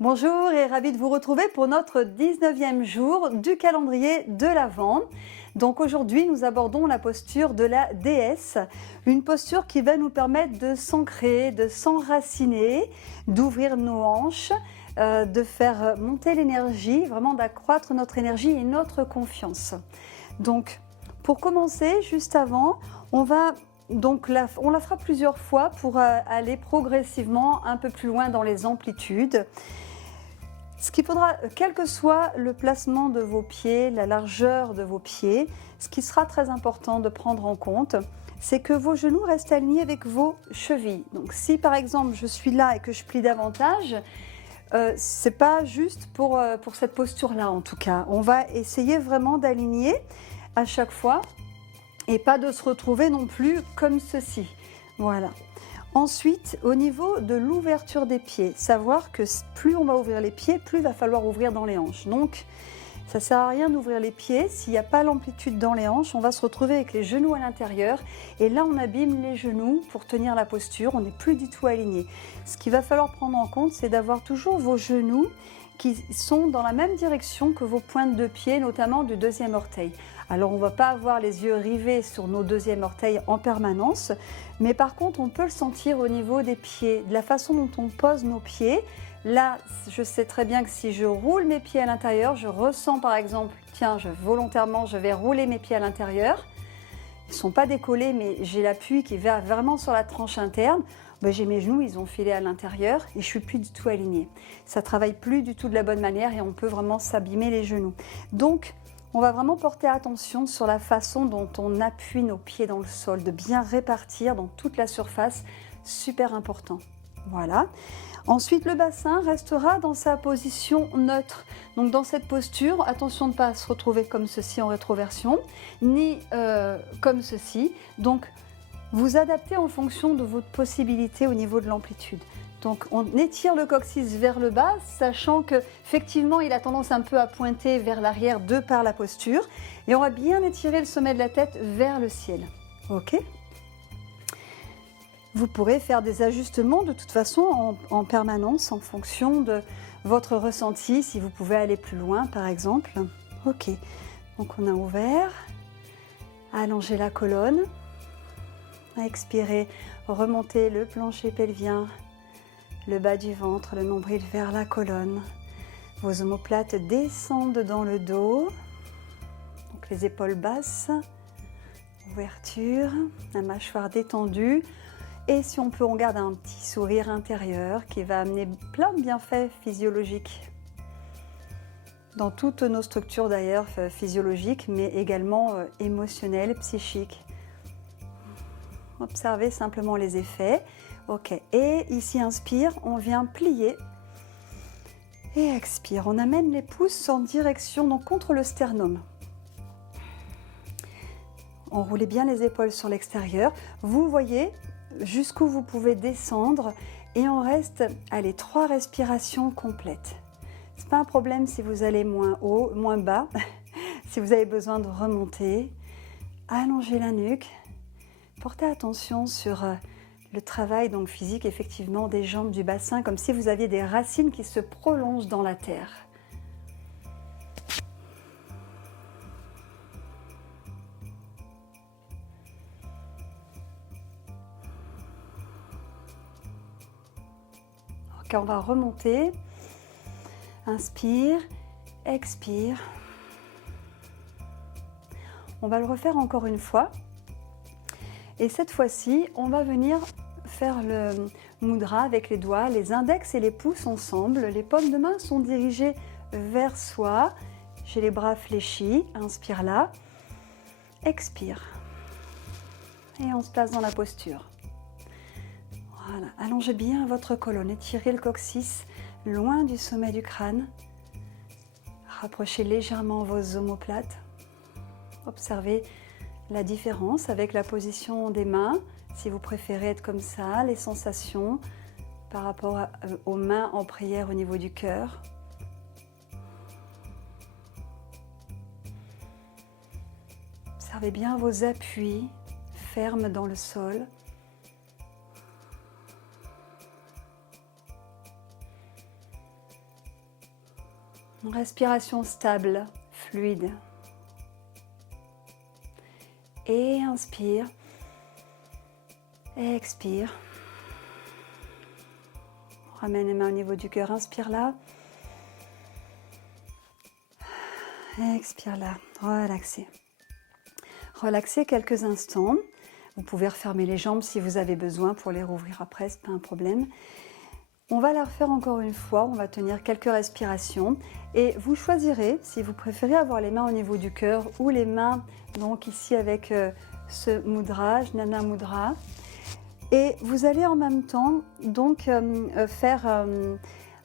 Bonjour et ravi de vous retrouver pour notre 19e jour du calendrier de l'Avent. Donc aujourd'hui, nous abordons la posture de la déesse, une posture qui va nous permettre de s'ancrer, de s'enraciner, d'ouvrir nos hanches, de faire monter l'énergie, vraiment d'accroître notre énergie et notre confiance. Donc pour commencer, juste avant, on la fera plusieurs fois pour aller progressivement un peu plus loin dans les amplitudes. Ce qu'il faudra, quel que soit le placement de vos pieds, la largeur de vos pieds, ce qui sera très important de prendre en compte, c'est que vos genoux restent alignés avec vos chevilles. Donc si par exemple je suis là et que je plie davantage, c'est pas juste pour cette posture-là en tout cas. On va essayer vraiment d'aligner à chaque fois et pas de se retrouver non plus comme ceci. Voilà. Ensuite, au niveau de l'ouverture des pieds, savoir que plus on va ouvrir les pieds, plus il va falloir ouvrir dans les hanches. Donc, ça ne sert à rien d'ouvrir les pieds. S'il n'y a pas l'amplitude dans les hanches, on va se retrouver avec les genoux à l'intérieur. Et là, on abîme les genoux pour tenir la posture. On n'est plus du tout aligné. Ce qu'il va falloir prendre en compte, c'est d'avoir toujours vos genoux qui sont dans la même direction que vos pointes de pied, notamment du deuxième orteil. Alors on ne va pas avoir les yeux rivés sur nos deuxièmes orteils en permanence, mais par contre on peut le sentir au niveau des pieds, de la façon dont on pose nos pieds. Là, je sais très bien que si je roule mes pieds à l'intérieur, je ressens par exemple, tiens, volontairement je vais rouler mes pieds à l'intérieur. Ils ne sont pas décollés, mais j'ai l'appui qui va vraiment sur la tranche interne. J'ai mes genoux, ils ont filé à l'intérieur et je ne suis plus du tout alignée. Ça ne travaille plus du tout de la bonne manière et on peut vraiment s'abîmer les genoux. Donc, on va vraiment porter attention sur la façon dont on appuie nos pieds dans le sol, de bien répartir dans toute la surface, super important. Voilà. Ensuite, le bassin restera dans sa position neutre. Donc dans cette posture, attention de ne pas se retrouver comme ceci en rétroversion, ni comme ceci. Donc, vous adaptez en fonction de votre possibilité au niveau de l'amplitude. Donc on étire le coccyx vers le bas, sachant qu'effectivement il a tendance un peu à pointer vers l'arrière de par la posture. Et on va bien étirer le sommet de la tête vers le ciel. Ok ? Vous pourrez faire des ajustements de toute façon en permanence en fonction de votre ressenti, si vous pouvez aller plus loin par exemple. Ok, donc on a ouvert, allongé la colonne. Expirez, remontez le plancher pelvien, le bas du ventre, le nombril vers la colonne. Vos omoplates descendent dans le dos, donc les épaules basses, ouverture, la mâchoire détendue. Et si on peut, on garde un petit sourire intérieur qui va amener plein de bienfaits physiologiques. Dans toutes nos structures d'ailleurs physiologiques, mais également émotionnelles, psychiques. Observez simplement les effets. Ok. Et ici, inspire, on vient plier. Et expire. On amène les pouces en direction, donc contre le sternum. Enroulez bien les épaules sur l'extérieur. Vous voyez jusqu'où vous pouvez descendre. Et on reste, allez, 3 respirations complètes. Ce n'est pas un problème si vous allez moins haut, moins bas. Si vous avez besoin de remonter, allongez la nuque. Portez attention sur le travail donc physique effectivement des jambes du bassin, comme si vous aviez des racines qui se prolongent dans la terre. Ok, on va remonter. Inspire, expire. On va le refaire encore une fois. Et cette fois-ci, on va venir faire le mudra avec les doigts, les index et les pouces ensemble. Les paumes de main sont dirigées vers soi. J'ai les bras fléchis. Inspire là. Expire. Et on se place dans la posture. Voilà. Allongez bien votre colonne. Étirez le coccyx loin du sommet du crâne. Rapprochez légèrement vos omoplates. Observez la différence avec la position des mains, si vous préférez être comme ça, les sensations par rapport aux mains en prière au niveau du cœur. Observez bien vos appuis fermes dans le sol. Respiration stable, fluide. Et inspire. Expire. Ramène les mains au niveau du cœur. Inspire là. Expire là. Relaxez. Relaxez quelques instants. Vous pouvez refermer les jambes si vous avez besoin pour les rouvrir après, ce n'est pas un problème. On va la refaire encore une fois. On va tenir quelques respirations. Et vous choisirez si vous préférez avoir les mains au niveau du cœur ou les mains donc ici avec ce mudra, Jnana Mudra. Et vous allez en même temps donc faire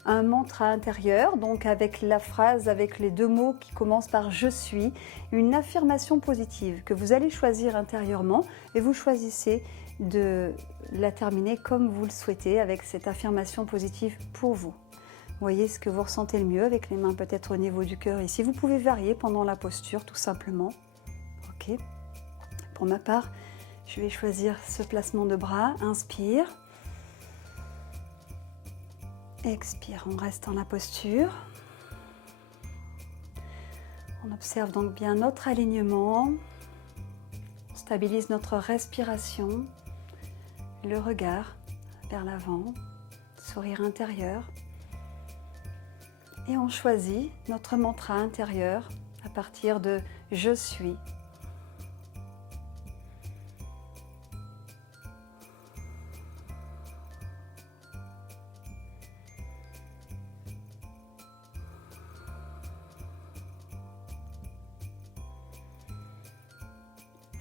un mantra intérieur, donc avec la phrase, avec les deux mots qui commencent par « je suis », une affirmation positive que vous allez choisir intérieurement et vous choisissez de la terminer comme vous le souhaitez avec cette affirmation positive pour vous. Voyez ce que vous ressentez le mieux avec les mains peut-être au niveau du cœur ici. Vous pouvez varier pendant la posture tout simplement. Ok. Pour ma part, je vais choisir ce placement de bras. Inspire. Expire. On reste dans la posture. On observe donc bien notre alignement. On stabilise notre respiration. Le regard vers l'avant. Sourire intérieur. Et on choisit notre mantra intérieur à partir de « je suis ».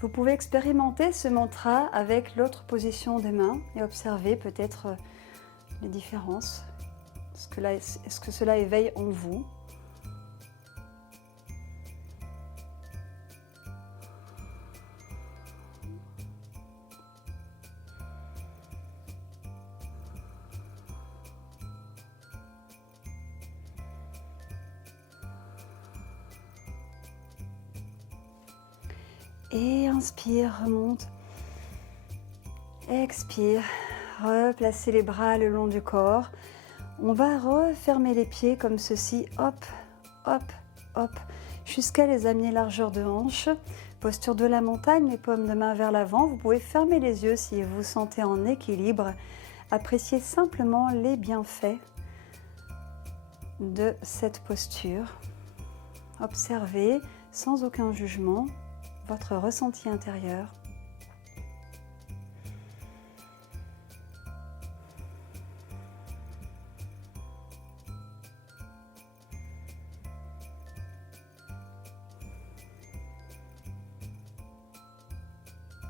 Vous pouvez expérimenter ce mantra avec l'autre position des mains et observer peut-être les différences. Est-ce que cela éveille en vous? Et inspire, remonte. Expire, replacez les bras le long du corps. On va refermer les pieds comme ceci, hop, hop, hop, jusqu'à les amener largeur de hanche. Posture de la montagne, les paumes de main vers l'avant. Vous pouvez fermer les yeux si vous vous sentez en équilibre. Appréciez simplement les bienfaits de cette posture. Observez sans aucun jugement votre ressenti intérieur.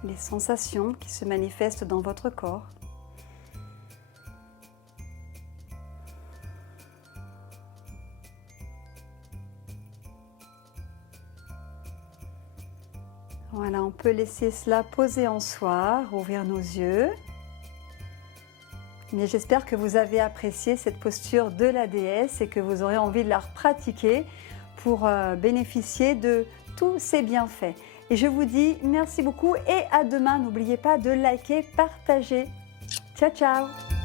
Les sensations qui se manifestent dans votre corps. Voilà, on peut laisser cela poser en soi, rouvrir nos yeux. Mais j'espère que vous avez apprécié cette posture de la déesse et que vous aurez envie de la pratiquer pour bénéficier de tous ces bienfaits. Et je vous dis merci beaucoup et à demain. N'oubliez pas de liker, partager. Ciao, ciao!